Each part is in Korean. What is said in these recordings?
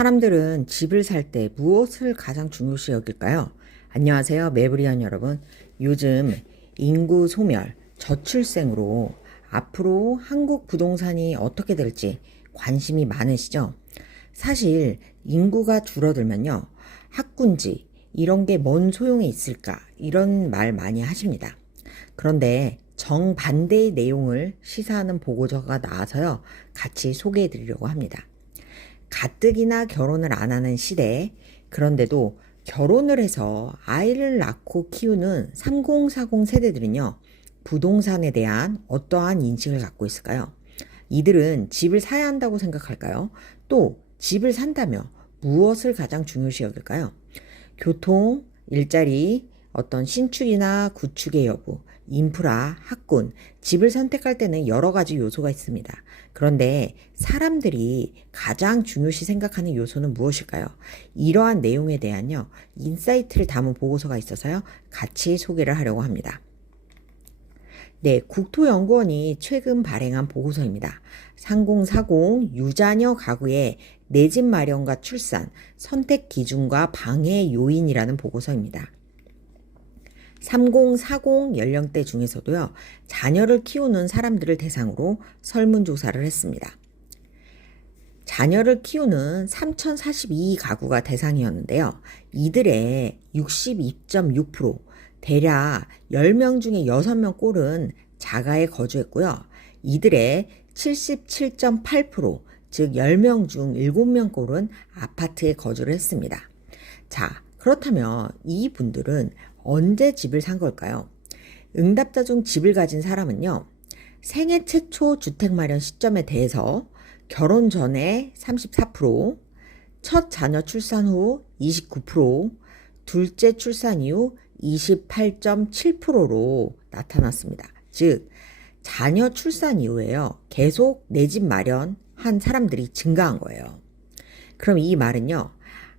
사람들은 집을 살 때 무엇을 가장 중요시 여길까요? 안녕하세요, 매부리언 여러분. 요즘 인구 소멸, 저출생으로 앞으로 한국 부동산이 어떻게 될지 관심이 많으시죠? 사실 인구가 줄어들면요, 학군지 이런 게 뭔 소용이 있을까 이런 말 많이 하십니다. 그런데 정반대의 내용을 시사하는 보고서가 나와서요, 같이 소개해 드리려고 합니다. 가뜩이나 결혼을 안 하는 시대에, 그런데도 결혼을 해서 아이를 낳고 키우는 3040 세대들은요, 부동산에 대한 어떠한 인식을 갖고 있을까요? 이들은 집을 사야 한다고 생각할까요? 또 집을 산다며 무엇을 가장 중요시 여길까요? 교통, 일자리, 어떤 신축이나 구축의 여부, 인프라, 학군, 집을 선택할 때는 여러 가지 요소가 있습니다. 그런데 사람들이 가장 중요시 생각하는 요소는 무엇일까요? 이러한 내용에 대한요, 인사이트를 담은 보고서가 있어서요, 같이 소개를 하려고 합니다. 네, 국토연구원이 최근 발행한 보고서입니다. 3040 유자녀 가구의 내 집 마련과 출산, 선택 기준과 방해 요인이라는 보고서입니다. 3040 연령대 중에서도요, 자녀를 키우는 사람들을 대상으로 설문조사를 했습니다. 자녀를 키우는 3042 가구가 대상이었는데요. 이들의 62.6%, 대략 10명 중에 6명 꼴은 자가에 거주했고요. 이들의 77.8%, 즉 10명 중 7명 꼴은 아파트에 거주를 했습니다. 자, 그렇다면 이분들은 언제 집을 산 걸까요? 응답자 중 집을 가진 사람은요, 생애 최초 주택 마련 시점에 대해서 결혼 전에 34%, 첫 자녀 출산 후 29%, 둘째 출산 이후 28.7%로 나타났습니다. 즉, 자녀 출산 이후에요, 계속 내 집 마련한 사람들이 증가한 거예요. 그럼 이 말은요,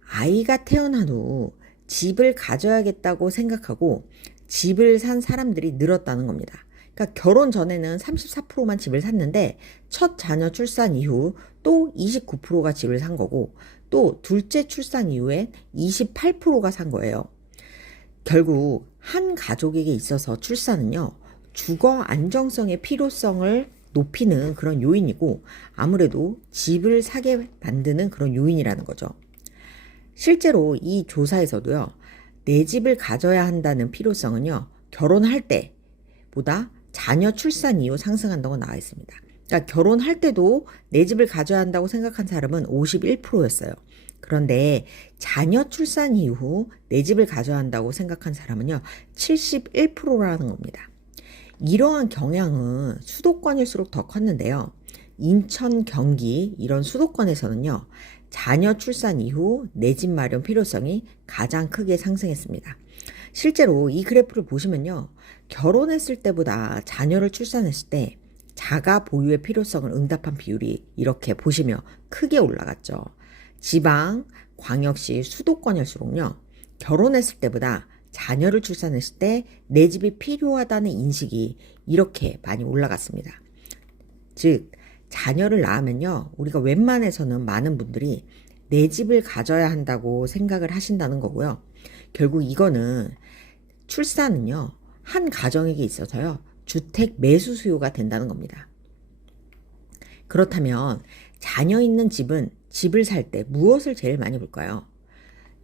아이가 태어난 후 집을 가져야겠다고 생각하고 집을 산 사람들이 늘었다는 겁니다. 그러니까 결혼 전에는 34%만 집을 샀는데 첫 자녀 출산 이후 또 29%가 집을 산 거고, 또 둘째 출산 이후에 28%가 산 거예요. 결국 한 가족에게 있어서 출산은요, 주거 안정성의 필요성을 높이는 그런 요인이고, 아무래도 집을 사게 만드는 그런 요인이라는 거죠. 실제로 이 조사에서도요, 내 집을 가져야 한다는 필요성은요, 결혼할 때보다 자녀 출산 이후 상승한다고 나와 있습니다. 그러니까 결혼할 때도 내 집을 가져야 한다고 생각한 사람은 51%였어요. 그런데 자녀 출산 이후 내 집을 가져야 한다고 생각한 사람은요, 71%라는 겁니다. 이러한 경향은 수도권일수록 더 컸는데요. 인천, 경기 이런 수도권에서는요, 자녀 출산 이후 내 집 마련 필요성이 가장 크게 상승했습니다. 실제로 이 그래프를 보시면요, 결혼했을 때보다 자녀를 출산했을 때 자가 보유의 필요성을 응답한 비율이 이렇게 보시면 크게 올라갔죠. 지방, 광역시, 수도권일수록요, 결혼했을 때보다 자녀를 출산했을 때 내 집이 필요하다는 인식이 이렇게 많이 올라갔습니다. 즉, 자녀를 낳으면요, 우리가 웬만해서는 많은 분들이 내 집을 가져야 한다고 생각을 하신다는 거고요. 결국 이거는 출산은요, 한 가정에게 있어서요, 주택 매수 수요가 된다는 겁니다. 그렇다면 자녀 있는 집은 집을 살 때 무엇을 제일 많이 볼까요?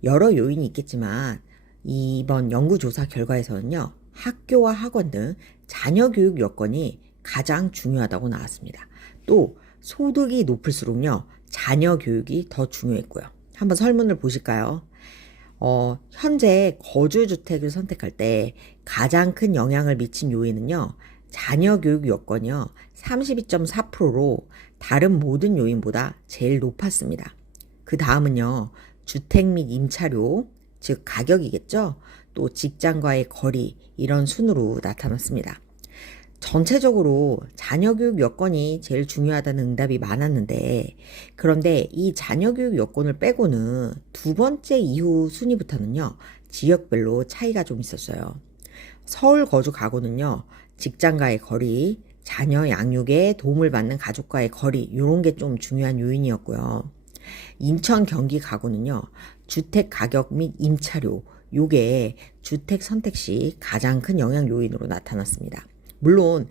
여러 요인이 있겠지만 이번 연구조사 결과에서는요, 학교와 학원 등 자녀 교육 여건이 가장 중요하다고 나왔습니다. 또 소득이 높을수록요, 자녀 교육이 더 중요했고요. 한번 설문을 보실까요? 현재 거주주택을 선택할 때 가장 큰 영향을 미친 요인은요, 자녀 교육 여건이요, 32.4%로 다른 모든 요인보다 제일 높았습니다. 그 다음은요, 주택 및 임차료, 즉 가격이겠죠. 또 직장과의 거리, 이런 순으로 나타났습니다. 전체적으로 자녀 교육 여건이 제일 중요하다는 응답이 많았는데, 그런데 이 자녀 교육 여건을 빼고는 두 번째 이후 순위부터는요, 지역별로 차이가 좀 있었어요. 서울 거주 가구는요, 직장과의 거리, 자녀 양육에 도움을 받는 가족과의 거리, 이런 게 좀 중요한 요인이었고요. 인천 경기 가구는요. 주택 가격 및 임차료 요게 주택 선택 시 가장 큰 영향 요인으로 나타났습니다. 물론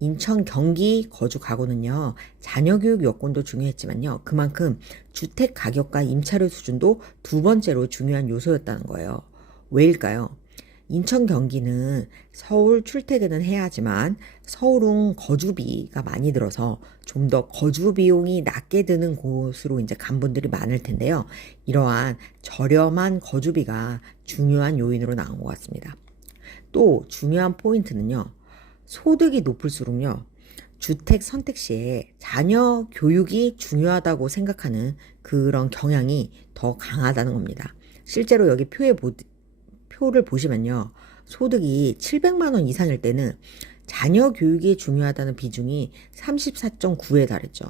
인천 경기 거주 가구는요. 자녀 교육 여건도 중요했지만요. 그만큼 주택 가격과 임차료 수준도 두 번째로 중요한 요소였다는 거예요. 왜일까요? 인천 경기는 서울 출퇴근은 해야 하지만 서울은 거주비가 많이 들어서 좀 더 거주 비용이 낮게 드는 곳으로 이제 간 분들이 많을 텐데요. 이러한 저렴한 거주비가 중요한 요인으로 나온 것 같습니다. 또 중요한 포인트는요. 소득이 높을수록요. 주택 선택 시에 자녀 교육이 중요하다고 생각하는 그런 경향이 더 강하다는 겁니다. 실제로 여기 표를 보시면요. 소득이 700만 원 이상일 때는 자녀 교육이 중요하다는 비중이 34.9에 달했죠.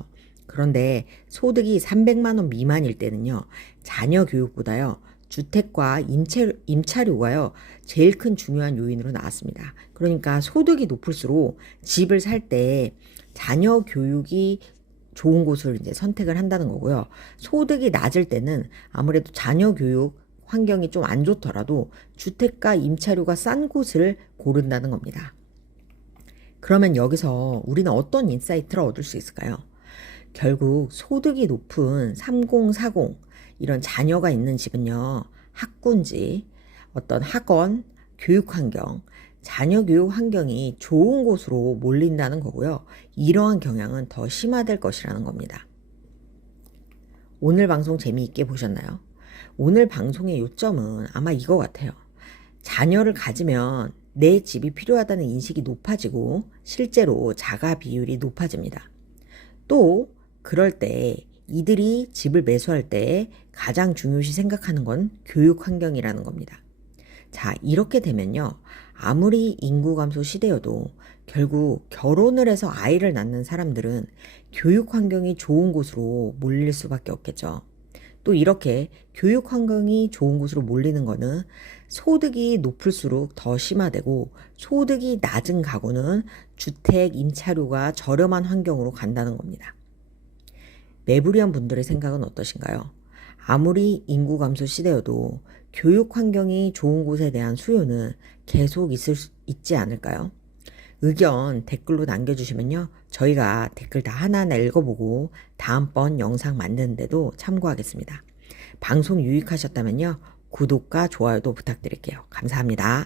그런데 소득이 300만 원 미만일 때는요. 자녀 교육보다요. 주택과 임차료가요. 제일 큰 중요한 요인으로 나왔습니다. 그러니까 소득이 높을수록 집을 살 때 자녀 교육이 좋은 곳을 이제 선택을 한다는 거고요. 소득이 낮을 때는 아무래도 자녀 교육 환경이 좀 안 좋더라도 주택과 임차료가 싼 곳을 고른다는 겁니다. 그러면 여기서 우리는 어떤 인사이트를 얻을 수 있을까요? 결국 소득이 높은 3040 이런 자녀가 있는 집은요. 학군지, 어떤 학원, 교육 환경, 자녀 교육 환경이 좋은 곳으로 몰린다는 거고요. 이러한 경향은 더 심화될 것이라는 겁니다. 오늘 방송 재미있게 보셨나요? 오늘 방송의 요점은 아마 이거 같아요. 자녀를 가지면 내 집이 필요하다는 인식이 높아지고 실제로 자가 비율이 높아집니다. 또 그럴 때 이들이 집을 매수할 때 가장 중요시 생각하는 건 교육 환경이라는 겁니다. 자, 이렇게 되면요. 아무리 인구 감소 시대여도 결국 결혼을 해서 아이를 낳는 사람들은 교육 환경이 좋은 곳으로 몰릴 수밖에 없겠죠. 또 이렇게 교육 환경이 좋은 곳으로 몰리는 거는 소득이 높을수록 더 심화되고 소득이 낮은 가구는 주택, 임차료가 저렴한 환경으로 간다는 겁니다. 매부리한 분들의 생각은 어떠신가요? 아무리 인구 감소 시대여도 교육 환경이 좋은 곳에 대한 수요는 계속 있지 않을까요? 의견 댓글로 남겨주시면요. 저희가 댓글 다 하나하나 읽어보고 다음번 영상 만드는데도 참고하겠습니다. 방송 유익하셨다면요. 구독과 좋아요도 부탁드릴게요. 감사합니다.